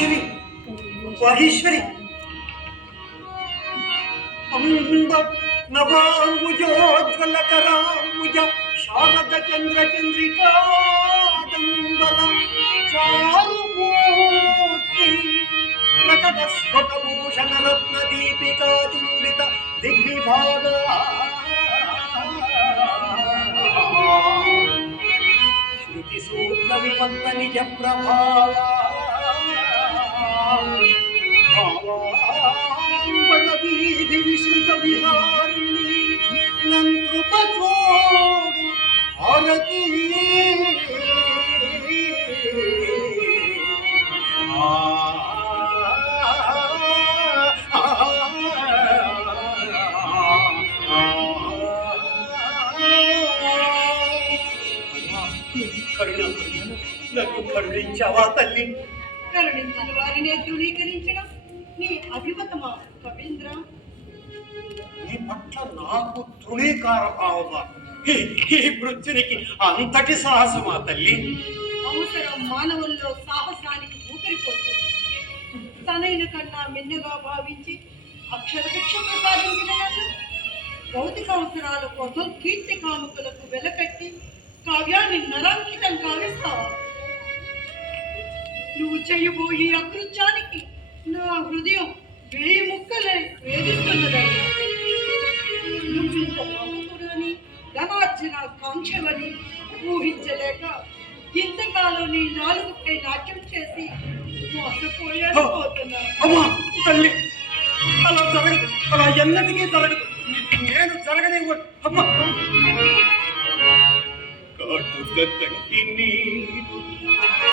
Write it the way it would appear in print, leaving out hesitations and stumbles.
దేవి వాగీశ్వరి అంబ నవాంబుజోజ్వలకరాంబుజ శారద చంద్ర చంద్రికాడంబర చారుమూర్తి ప్రకట స్ఫుటభూషణ రత్న దీపికా చుంబిత దిగ్విభాగ శృతి సూత్ర విపంత నిజ ప్రభావ భావాంబన వీధి విశ్రుత విహారిణి నంతృపచోడు భారతీ నన్ను కరుణించావా తల్లి? కరుణించిన వారినే ధృవీకరించడం నీ అభిమతమా కవీంద్ర? నీ పట్ల నాకు తృణీకార భావమా? ఈ వృత్తినికి అంతటి సాహసమా తల్లి? అవసరం మానవుల్లో సాహసానికి ఊపిరిపోతుంది. తనైన కన్నా మిన్నగా భావించి అక్షరభిక్ష ప్రసాదించిన నన్ను భౌతిక అవసరాల కోసం కీర్తి కాముకులకు వెలకట్టి కావ్యాన్ని నరాంకితం కావిస్తావా? నువ్వు చేయబోయే అకృత్యానికి నా హృదయం 1000 ముక్కలై వేధిస్తున్నదయ్యా. నువ్వింత కాముకుడని ధనార్జన కాంక్షవని ఊహించలేక ఇంతకాలం నీ నాలుగుపై నాట్యం చేసి మోసపోయాడుపోతున్నా. అమ్మా తల్లి, అలా జరగదు, అలా ఎన్నటికీ జరగదు. నేను జరగనివ్వ. అమ్మా కాటు